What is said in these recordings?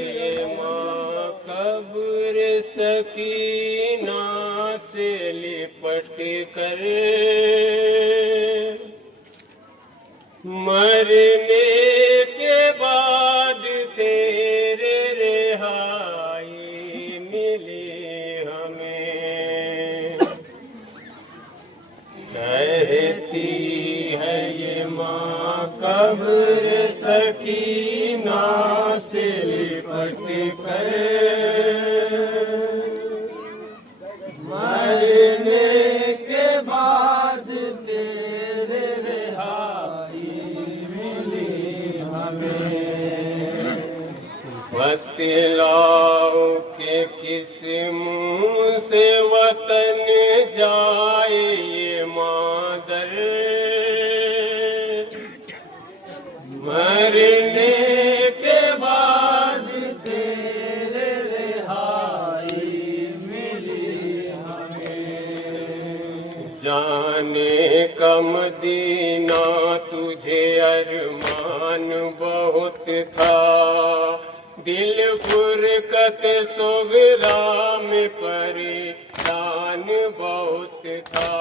ये माँ कब्र सकीना से लिपट कर मरने के बाद तेरे रिहाई मिली हमें। कहती है ये माँ कब्र सकीना से लिपट कर मरने के बाद तेरे रिहाई मिली हमें। बतलाओ के किस मुँह से वतन जाए ये मादर, मरने के बाद तेरे रिहाई मिली हमें। जाने का मदीना तुझे अरमान बहुत था, दिल फुरकत सोगरा में परेशान बहुत था।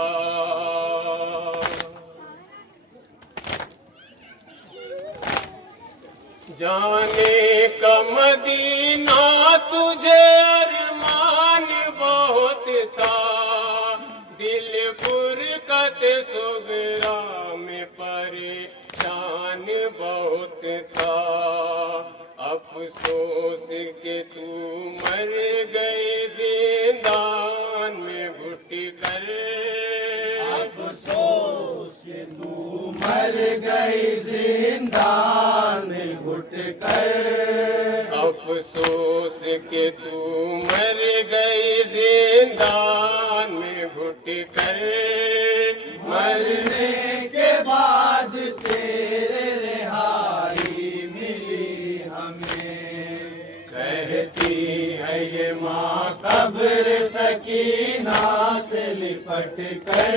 जाने का मदीना तुझे अरमान बहुत था, दिल फुरकत सोगरा में परेशान बहुत था। अफसोस के तू मर गए जिंदान में घुट कर, अफसोस के तू मर गई जिंदान में घुट कर। अफसोस के तू मर गई जिंदान में घुट कर। मरने के बाद तेरे रिहाई मिली हमें। कहती है ये माँ कब्र सकीना से लिपट कर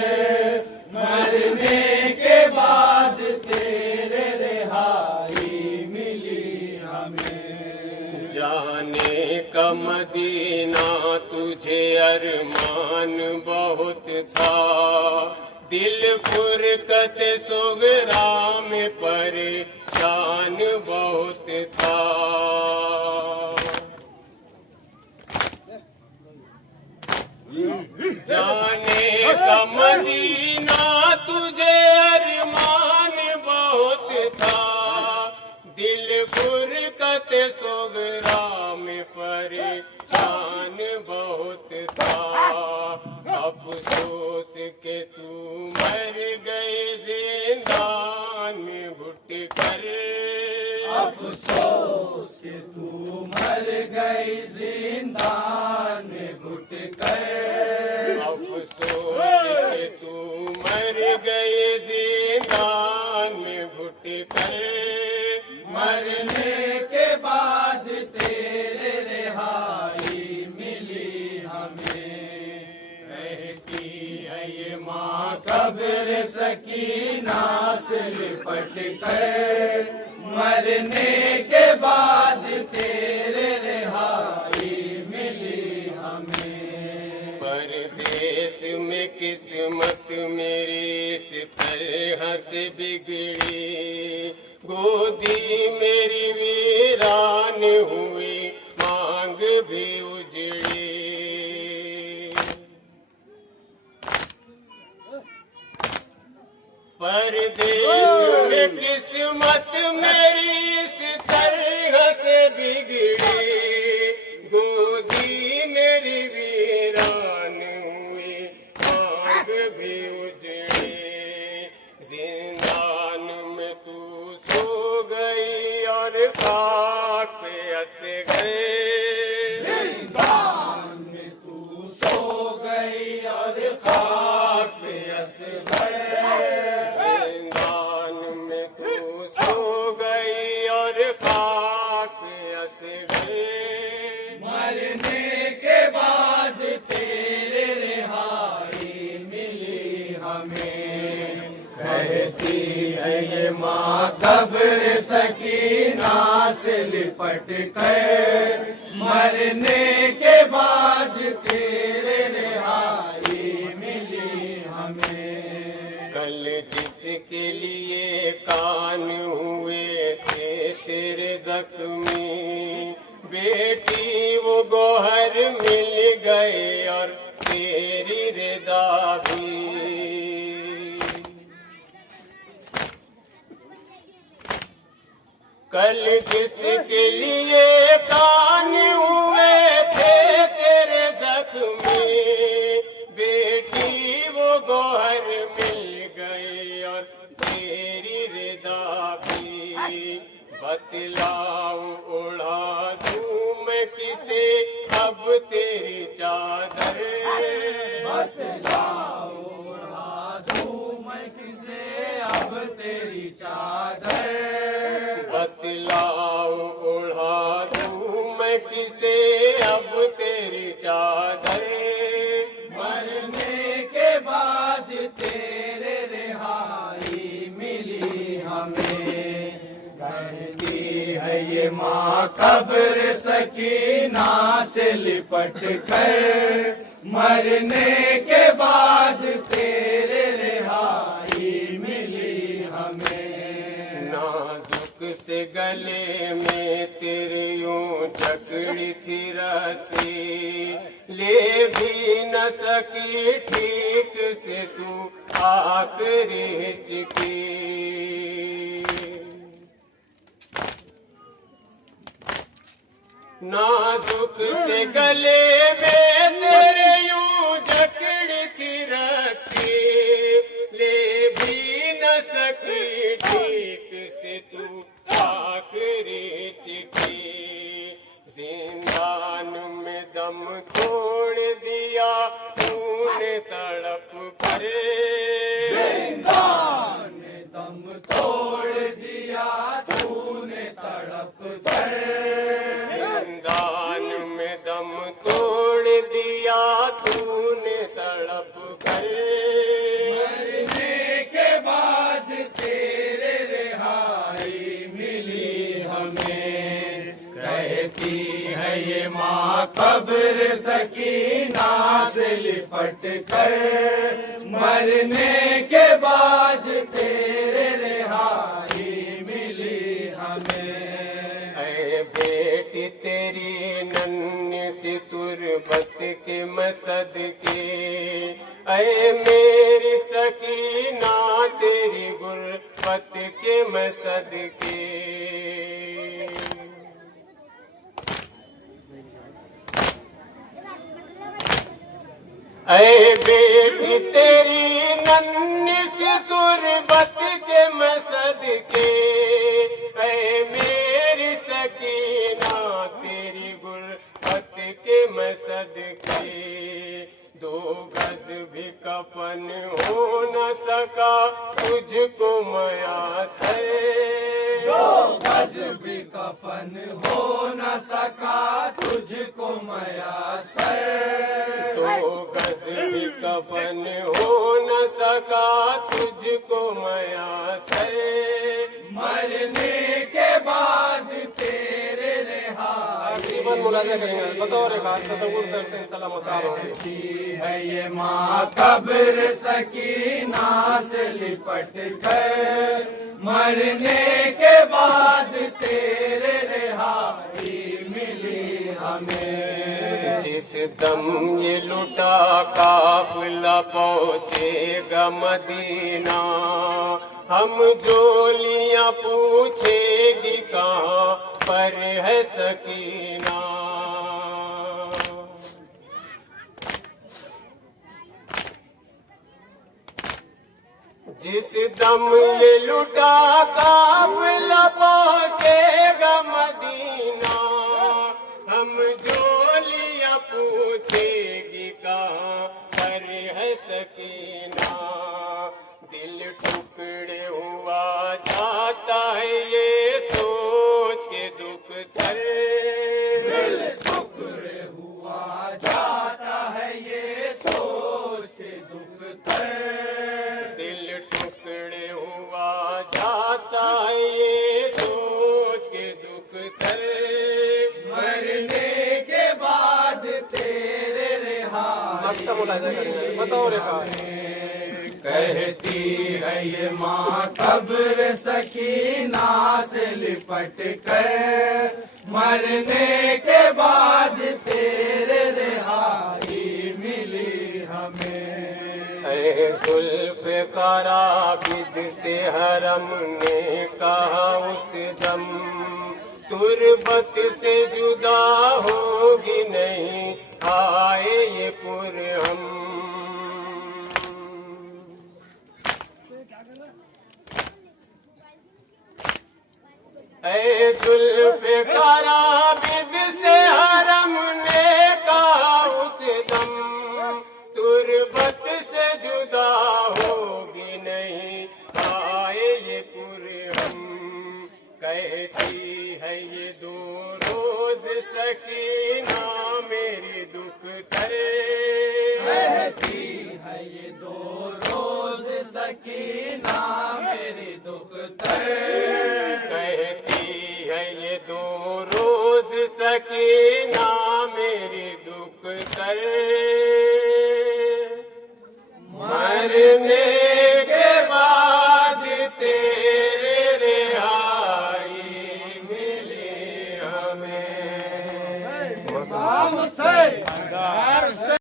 मरने के बाद तेरे रिहाई मिली हमें। जाने का मदीना तुझे अरमान बहुत था, दिल फुरकत सोगरा में परेशान बहुत था। जाने का मदीना तुझे अरमान बहुत था, दिल फुरकत सोगरा में परेशान बहुत था। अफसोस के तू मर गए जिंदान में घुट कर। अफसोस के तू मर गई जिंदान में घुट कर। अफसोस के तू मर गए जिंदान में घुट कर। मरने के बाद तेरे रिहाई मिली हमें। कहती है ये माँ कब्र सकीना से लिपट कर मरने के बाद तेरे रिहाई मिली हमें। परदेश में किस्मत मेरी इस तरह से बिगड़ी, गोदी मेरी वीरान हुई मांग भी उजड़ी। परदेश में किस्मत मेरी इस तरह से बिगड़ी, गोदी मेरी वीरान हुई मांग भी उजड़ी। जिंदान में तू सो गई और खाक पे हंस गए। जिंदान में तू सो गई और खाक पे हंस गए। जिंदान में तू सो गई और खाक पे हंस गए। मरने के बाद तेरे रिहाई मिली हमें। कहती है ये माँ कब्र सकीना से लिपट कर, मरने के बाद तेरे रिहाई मिली हमें। कल जिसके लिए कान हुए थे तेरे जख्मी, बेटी वो गोहर मिल गए और तेरी रिदा भी। कल जिसके लिए कान हुए थे तेरे जख्मी, बेटी वो गोहर मिल गई और तेरी रिदा भी। बतलाऊं उड़ा दूं मैं किसे अब तेरी चादर, बतलाऊं उड़ा दूं मैं किसे अब तेरी चादर, बतलाऊं उड़ा दूं मैं किसे अब तेरी चादर। मरने के बाद तेरे रिहाई मिली हमें। कहती है ये माँ कब्र सकीना से लिपट कर, मरने के बाद तेरे रिहाई मिली हमें। नाजुक से गले में तेरे यूं जकड़ी थी रस्सी, ले भी न सकी ठीक से तू आखिरी हिचकी। नाजुक से गले में तेरे यूं जकड़ी थी रस्सी, ले भी न सकी ठीक से तू आखिरी चिट्ठी। जिंदान में दम तोड़ दिया तूने तड़प कर, जिंदान में दम तोड़ दिया तूने तड़प कर, जिंदान में दम तोड़ दिया तूने तड़प कर। मरने के बाद तेरे रिहाई मिली हमें। कहती है ये माँ कब्र सकीना से लिपट कर, मरने के बाद तेरे रिहाई मिली हमें। ऐ बेटी तेरी नन्ही सी तुरबत के मसद के, ऐ मेरी सकीना तेरी गुरबत के मसद के। ऐ बेटी तेरी नन्ही सी तुरबत के मसद के, ऐ मेरी सकीना तेरी गुरबत के मसद के। दो गज भी कफन हो न सका तुझको मयासर, दो गज भी कफन हो न सका तुझको मयासर, दो गज भी कफन हो न सका तुझको मयासर। मरने के बाद तेरे रिहाई मुलाजा करेंगे बतौर एक हाथ तसव्वुर करते हैं सलाम वसाल कहती है ये माँ कब्र सकीना से लिपट कर, मरने के बाद तेरे रिहाई मिली हमें। जिस दम ये लुटा काफिला पहुँचेगा मदीना, हम जोलियां पूछेगी कहाँ पर है सकीना। जिस दम ये लुटा काफिला पहुँचेगा मदीना, हम जोलियां पूछेगी कहाँ पर है सकीना। दिल टुकड़े हुआ जाता है ये सोच के दुख थर, दिल टुकड़े हुआ जाता है ये सोच के दुख थर, दिल टुकड़े हुआ जाता है ये सोच के दुख दुख तर मरने के बाद तेरे रिहाई बताओ रेखा कहती है ये माँ कब्र सकीना से लिपट कर मरने के बाद तेरे रिहाई मिली हमें। जुल्फ़िकार आबिद से हरम ने कहा उस दम तुरबत से जुदा होगी नहीं आए ये पुरहम। ऐ जुल्फ़िकार आबिद से हरम ने कहा उस दम तुरबत से जुदा होगी नहीं आए ये पुरहम। कहती है ये दो रोज सकीना मेरी दुख तरे कहती है ये दो रोज सकीना मेरी दुख तर कहती है ये दो रोज सकीना मेरी